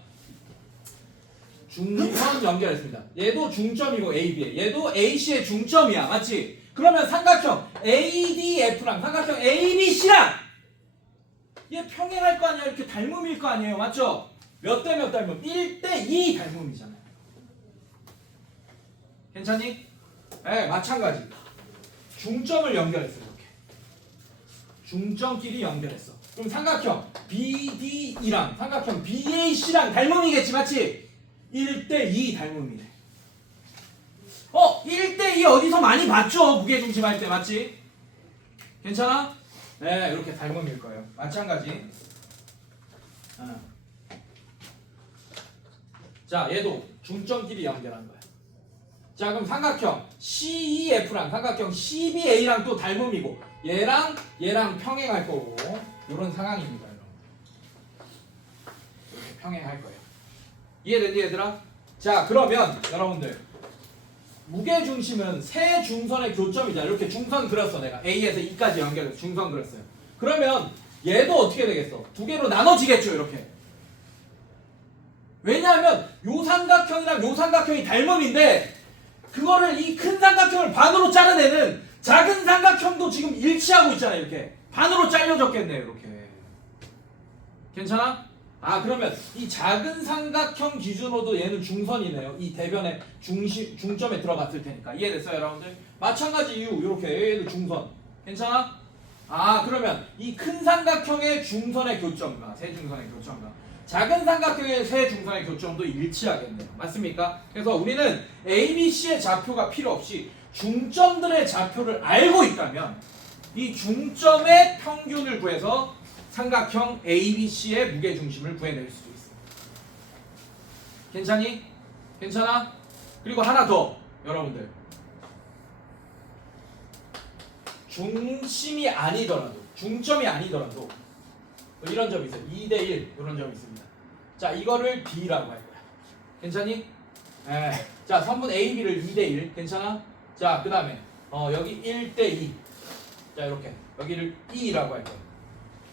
중선 연결했습니다. 얘도 중점이고 AB에 얘도 AC의 중점이야. 맞지? 그러면 삼각형 ADF랑 삼각형 ABC랑 얘 평행할 거 아니야. 이렇게 닮음일 거 아니에요. 맞죠? 몇 대 몇 닮음? 1대2 닮음이잖아요. 괜찮니? 네, 마찬가지. 중점을 연결했어. 이렇게. 중점끼리 연결했어. 그럼 삼각형 BDE랑 삼각형 BAC랑 닮음이겠지. 맞지? 1대2 닮음이네. 1대2 어디서 많이 봤죠? 무게중심 할 때. 맞지? 괜찮아? 네, 이렇게 닮음일 거예요. 마찬가지. 자, 얘도 중점끼리 연결한 거야. 자, 그럼 삼각형 CEF랑 삼각형 CBA랑 또 닮음이고 얘랑 평행할 거고 이런 상황입니다. 여러분. 이렇게 평행할 거예요. 이해되니 얘들아? 자, 그러면 여러분들 무게중심은 세 중선의 교점이잖아. 이렇게 중선 그렸어. 내가 A에서 E까지 연결해서 중선 그렸어요. 그러면 얘도 어떻게 되겠어? 두 개로 나눠지겠죠. 이렇게. 왜냐하면 요 삼각형이랑 요 삼각형이 닮음인데 그거를 이 큰 삼각형을 반으로 자르내는 작은 삼각형도 지금 일치하고 있잖아요. 이렇게 반으로 잘려졌겠네요. 이렇게. 괜찮아? 그러면 이 작은 삼각형 기준으로도 얘는 중선이네요. 이 대변의 중점에 들어갔을 테니까. 이해됐어요, 여러분들? 마찬가지 이유. 이렇게 얘도 중선. 괜찮아? 그러면 이 큰 삼각형의 중선의 교점과 세 중선의 교점과 작은 삼각형의 세 중선의 교점도 일치하겠네요. 맞습니까? 그래서 우리는 ABC의 좌표가 필요 없이 중점들의 좌표를 알고 있다면 이 중점의 평균을 구해서 삼각형 ABC의 무게중심을 구해낼 수도 있어요. 괜찮니? 괜찮아? 그리고 하나 더 여러분들 중심이 아니더라도 중점이 아니더라도 뭐 이런 점이 있어요. 2대1 이런 점이 있습니다. 자, 이거를 D라고 할 거야. 괜찮니? 네. 자, 선분 AB를 2대1 괜찮아? 자, 그 다음에 여기 1대2 자, 이렇게 여기를 E라고 할 거야.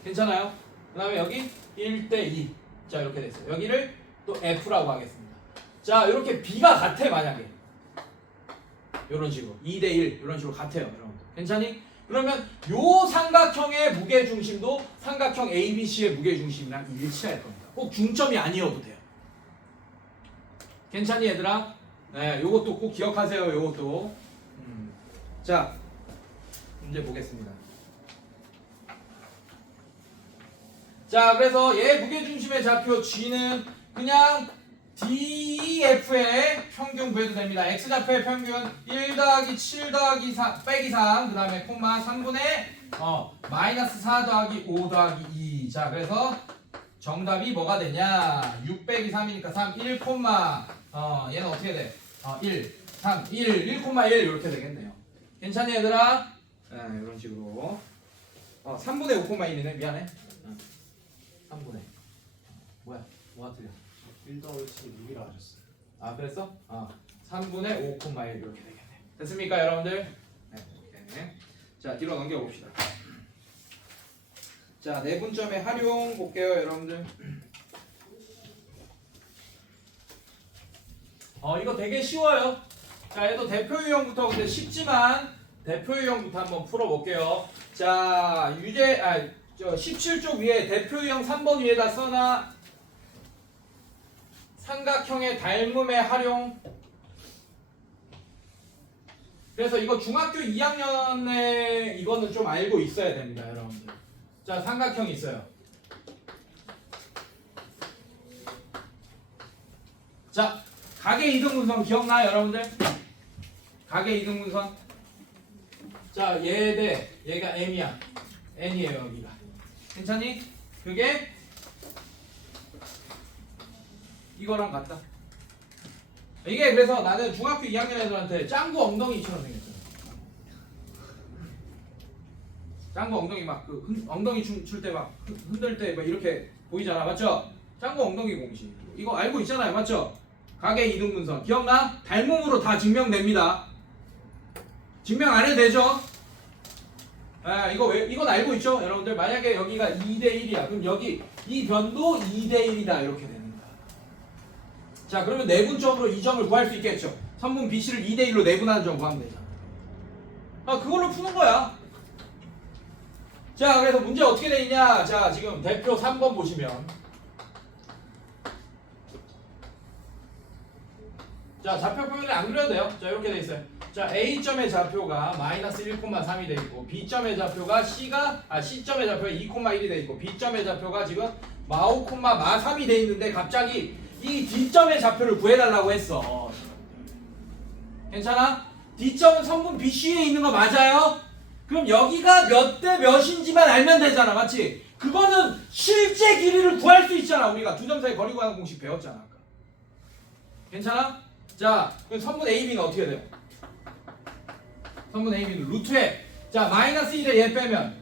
괜찮아요? 그 다음에 여기 1대2 자, 이렇게 됐어요. 여기를 또 F라고 하겠습니다. 자, 이렇게 B가 같아 만약에 이런 식으로 2대1 이런 식으로 같아요. 여러분 괜찮니? 그러면 요 삼각형의 무게중심도 삼각형 ABC의 무게중심이랑 일치할 겁니다. 꼭 중점이 아니어도 돼요. 괜찮니 얘들아? 네, 요것도 꼭 기억하세요. 요것도. 자, 문제 보겠습니다. 자, 그래서 얘 무게중심의 좌표 G는 그냥 DEF의 평균 구해도 됩니다. X좌표의 평균 1 더하기 7 더하기 3 빼기 3 그 다음에 콤마 3분의 마이너스 4 더하기 5 더하기 2 자, 그래서 정답이 뭐가 되냐 6 빼기 3이니까 3 1 콤마 얘는 어떻게 돼? 1 3, 1, 1,1 이렇게 되겠네요. 괜찮니 얘들아? 이런 식으로 3분의 5,1이네. 미안해. 3분의 뭐야? 뭐가 틀려? 1 더하기 6이라 하셨어요. 아 그랬어? 3분의 5,1 이렇게 되겠네. 됐습니까 여러분들? 네. 이렇게. 자 뒤로 넘겨봅시다. 자 내분점의 활용 볼게요 여러분들. 이거 되게 쉬워요. 자 얘도 대표 유형부터 근데 쉽지만 대표 유형부터 한번 풀어볼게요. 자 17쪽 위에 대표 유형 3번 위에다 써놔. 삼각형의 닮음의 활용. 그래서 이거 중학교 2학년에 이거는 좀 알고 있어야 됩니다 여러분들. 자 삼각형이 있어요. 자 각의 이등분선 기억나 여러분들? 각의 이등분선. 자 얘 대 얘가 m이야. n이에요 여기가. 괜찮니? 그게 이거랑 같다. 이게 그래서 나는 중학교 2학년 애들한테 짱구 엉덩이처럼 생겼어요. 짱구 엉덩이 막 엉덩이 출 때 막 흔들 때 막 이렇게 보이잖아, 맞죠? 짱구 엉덩이 공식 이거 알고 있잖아요, 맞죠? 각의 이등분선 기억나? 닮음으로 다 증명됩니다. 증명 안 해도 되죠? 이건 알고 있죠, 여러분들? 만약에 여기가 2대1이야, 그럼 여기 이 변도 2대1이다 이렇게 됩니다. 자, 그러면 내분점으로 이 점을 구할 수 있겠죠? 선분 BC를 2대1로 내분하는 점 구하면 되잖아. 그걸로 푸는 거야. 자, 그래서 문제 어떻게 돼 있냐? 자, 지금 대표 3번 보시면. 자, 좌표 표면에 안 그려도 돼요. 자, 이렇게 돼 있어요. 자, A점의 좌표가 마이너스 1,3이 돼 있고, B점의 좌표가 C점의 좌표가 2,1이 돼 있고, B점의 좌표가 지금 마5, 마3이 돼 있는데 갑자기 이 D점의 좌표를 구해달라고 했어. 괜찮아? D점은 선분 BC에 있는 거 맞아요? 그럼 여기가 몇 대 몇인지만 알면 되잖아, 맞지? 그거는 실제 길이를 구할 수 있잖아. 우리가 두 점 사이 거리 구하는 공식 배웠잖아 아까. 괜찮아? 자, 그럼 선분 AB는 어떻게 돼요? 선분 AB는 루트에 자 마이너스 1에 얘 빼면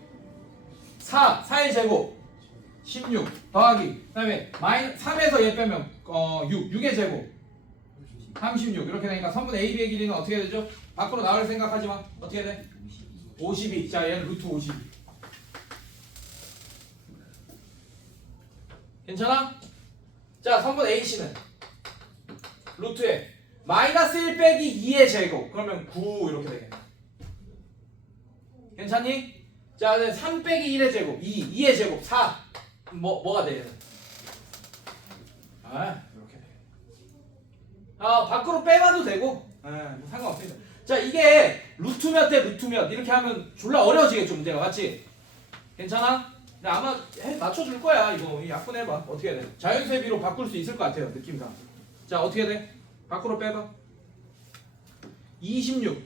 4의 제곱 16 더하기 그 다음에 3에서 얘 빼면 6의 제곱 36 이렇게 되니까 선분 AB의 길이는 어떻게 되죠? 밖으로 나올 생각하지 마. 어떻게 돼? 52. 자 얘는 루트 52. 괜찮아? 자 선분 AC는 루트에 마이너스 1 빼기 2의 제곱 그러면 9 이렇게 되겠네. 괜찮니? 자 3 빼기 1의 제곱 2의 제곱 4 뭐가 돼? 이렇게 돼. 밖으로 빼봐도 되고 뭐 상관없습니다. 자 이게 루트 몇 대 루트 몇 이렇게 하면 졸라 어려워지겠죠 문제가, 맞지? 괜찮아? 근데 아마 맞춰줄 거야. 이거 약분해봐. 어떻게 해야 돼? 자연수비로 바꿀 수 있을 것 같아요 느낌상. 자 어떻게 돼? 밖으로 빼봐. 26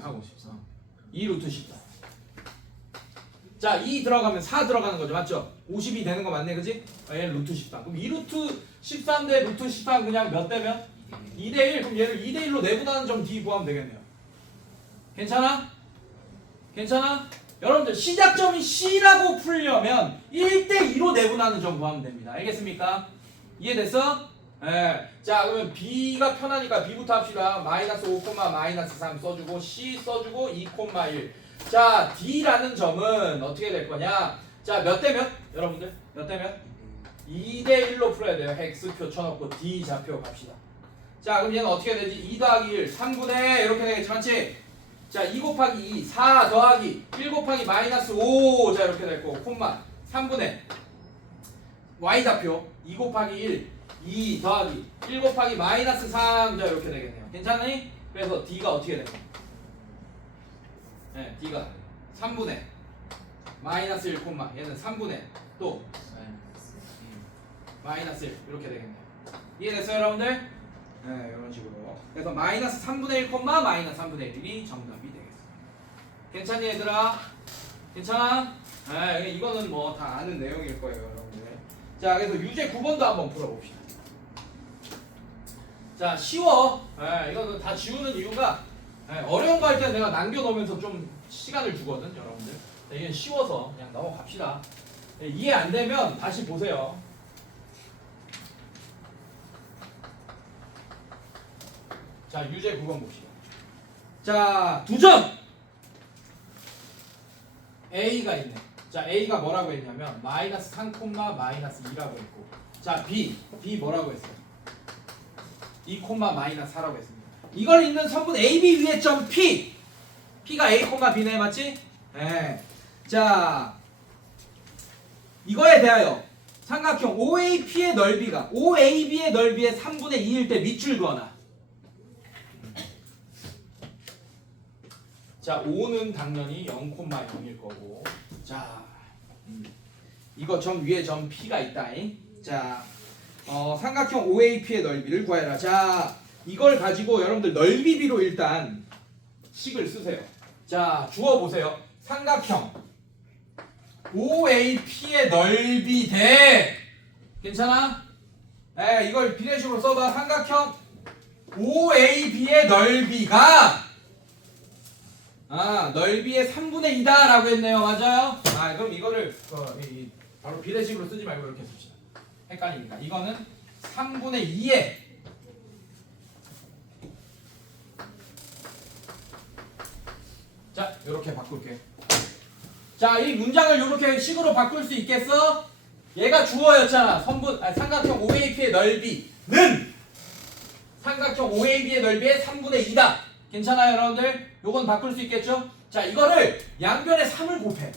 하고 14 2 루트 14. 자 2 들어가면 4 들어가는 거죠, 맞죠? 50이 되는 거 맞네, 그지? 얘는 루트 14. 그럼 2 루트 13대 루트 14 그냥 몇 대면? 2대1. 그럼 얘를 2대1로 내분하는 점 D 구하면 되겠네요. 괜찮아? 괜찮아? 여러분들 시작점이 C라고 풀려면 1대2로 내분하는 점 구하면 됩니다. 알겠습니까? 이해됐어? 자 그러면 B가 편하니까 B부터 합시다. 마이너스 5, 마이너스 3 써주고 C 써주고 2,1. 자 D라는 점은 어떻게 될 거냐? 자 몇 대 몇? 여러분들 몇 대 몇? 2대1로 풀어야 돼요. X표 쳐놓고 D 좌표 갑시다. 자 그럼 얘는 어떻게 되지? 2 더하기 1 3분의 이렇게 되겠지, 맞지? 자 2 곱하기 2 4 더하기 1 곱하기 마이너스 5 자 이렇게 됐고 콤마 3분의 Y 좌표 2 곱하기 1 2 더하기 1 곱하기 마이너스 3 자 이렇게 되겠네요. 괜찮니? 그래서 D가 어떻게 되냐? 네, D가 3분의 마이너스 1 콤마 얘는 3분의 또 마이너스 1 이렇게 되겠네요. 이해됐어요 여러분들? 네 이런 식으로. 그래서 마이너스 3분의 1 콤마 마이너스 3분의 1이 정답이 되겠습니다. 괜찮니 얘들아? 괜찮아? 네, 이거는 뭐 다 아는 내용일 거예요 여러분들. 자 그래서 유제 9번도 한번 풀어봅시다. 자, 쉬워. 이거 다 지우는 이유가 어려운 거 할 때 내가 남겨놓으면서 좀 시간을 주거든, 여러분들. 이게 쉬워서 그냥 넘어갑시다. 이해 안 되면 다시 보세요. 자, 유제 9번 봅시다. 자, 2점! A가 있네. 자, A가 뭐라고 했냐면 마이너스 3, 마이너스 2라고 했고, 자, B 뭐라고 했어요? 2, 마이너스 4라고 했습니다. 이걸 있는 선분 AB 위에 점 P. P가 A, B네, 맞지? 네. 자, 이거에 대하여 삼각형 OAP의 넓이가 OAB의 넓이의 3분의 2일 때 밑줄 그어놔. 자, 5는 당연히 0,0일 거고. 자, 이거 점 위에 점 P가 있다잉. 자, 삼각형 OAP의 넓이를 구해라. 자, 이걸 가지고 여러분들 넓이비로 일단 식을 쓰세요. 자, 주어 보세요. 삼각형 OAP의 넓이 대, 괜찮아? 이걸 비례식으로 써봐. 삼각형 OAB의 넓이가 넓이의 3분의 2다 라고 했네요. 맞아요? 그럼 이거를 바로 비례식으로 쓰지 말고 이렇게 씁시다. 헷갈리니까. 이거는 3분의 2에 자, 이렇게 바꿀게. 자, 이 문장을 이렇게 식으로 바꿀 수 있겠어? 얘가 주어였잖아. 삼각형 OAP의 넓이는 삼각형 OAB의 넓이의 3분의 2다. 괜찮아요, 여러분들? 요건 바꿀 수 있겠죠? 자, 이거를 양변에 3을 곱해.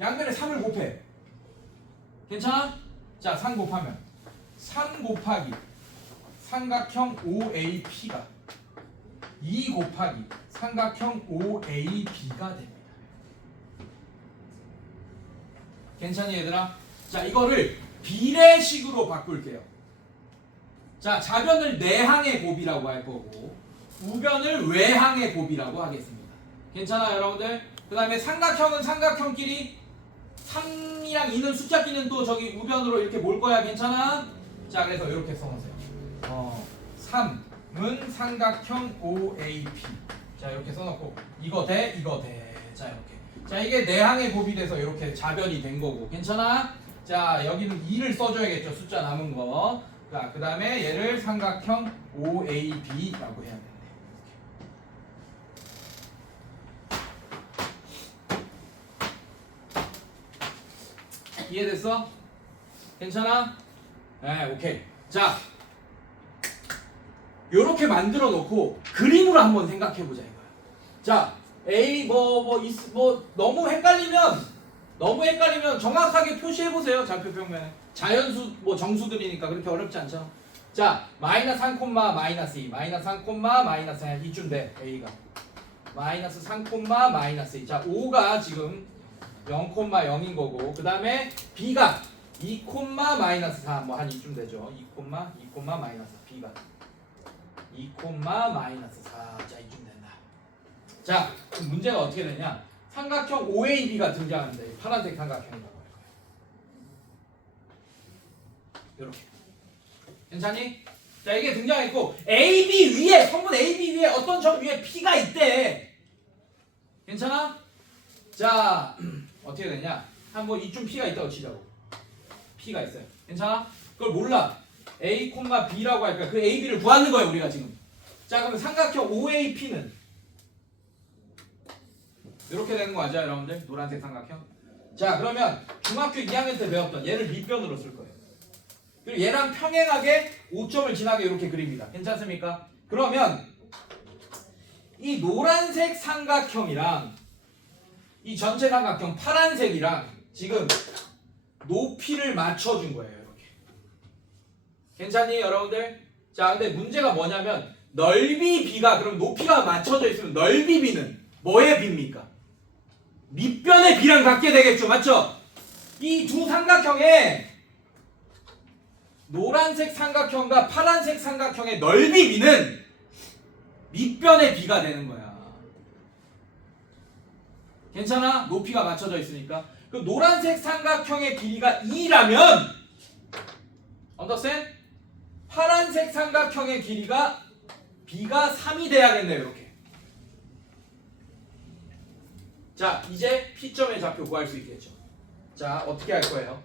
양변에 3을 곱해. 괜찮아? 자, 3 곱하면 3 곱하기 삼각형 OAP가 2 곱하기 삼각형 OAB가 됩니다. 괜찮니, 얘들아? 자, 이거를 비례식으로 바꿀게요. 자, 좌변을 내항의 곱이라고 할 거고 우변을 외항의 곱이라고 하겠습니다. 괜찮아요, 여러분들? 그 다음에 삼각형은 삼각형끼리 3이랑 2는 숫자끼는 또 저기 우변으로 이렇게 몰 거야. 괜찮아? 자, 그래서 이렇게 써놓으세요. 3은 삼각형 OAP. 자, 이렇게 써놓고 이거 대 이거 대. 자, 이렇게. 자, 이게 내항의 곱이 돼서 이렇게 좌변이 된 거고. 괜찮아? 자, 여기는 2를 써줘야겠죠. 숫자 남은 거. 자, 그 다음에 얘를 삼각형 OAB라고 해야 되네. 이해됐어? 괜찮아? 네, 오케이. 자, 요렇게 만들어 놓고 그림으로 한번 생각해 보자 이거야. 자, A 너무 헷갈리면 정확하게 표시해 보세요. 좌표 평면에. 자연수 정수들이니까 그렇게 어렵지 않죠. 자, 마이너스 3, 마이너스 2, 마이너스 3, 마이너스 1 이쯤 돼. A가 마이너스 3, 마이너스 2. 자, 5가 지금 0,0인 거고, 그 다음에 B가 2, 마이너스 4, 뭐 한 이쯤 되죠. 2, 마이너스 4, B가 2, 마이너스 4. 자, 이쯤 된다. 자, 그럼 문제가 어떻게 되냐? 삼각형 OAB가 등장하는데 파란색 삼각형이라고 할 거예요. 이렇게. 괜찮니? 자, 이게 등장했고 AB 위에 성분 AB 위에 어떤 점 위에 P가 있대. 괜찮아? 자, 어떻게 되냐? 한번 이쯤 P가 있다고 치자고. P가 있어요. 괜찮아? 그걸 몰라. A, B라고 할까? 그 AB를 구하는 거예요, 우리가 지금. 자, 그러면 삼각형 OAP는 이렇게 되는 거 맞아요, 여러분들? 노란색 삼각형. 자, 그러면 중학교 2학년 때 배웠던 얘를 밑변으로 쓸 거예요. 그리고 얘랑 평행하게 5점을 지나게 이렇게 그립니다. 괜찮습니까? 그러면 이 노란색 삼각형이랑 이 전체 삼각형 파란색이랑 지금 높이를 맞춰준 거예요. 이렇게. 괜찮니, 여러분들? 자, 근데 문제가 뭐냐면 넓이 B가 그럼 높이가 맞춰져 있으면 넓이 B는 뭐의 B입니까? 밑변의 B랑 같게 되겠죠. 맞죠? 이 두 삼각형의 노란색 삼각형과 파란색 삼각형의 넓이 B는 밑변의 B가 되는 거야. 괜찮아? 높이가 맞춰져 있으니까. 그 노란색 삼각형의 길이가 2라면 언더스탠드? 파란색 삼각형의 길이가 b가 3이 돼야겠네요. 이렇게. 자, 이제 P점의 좌표 구할 수 있겠죠. 자, 어떻게 할 거예요?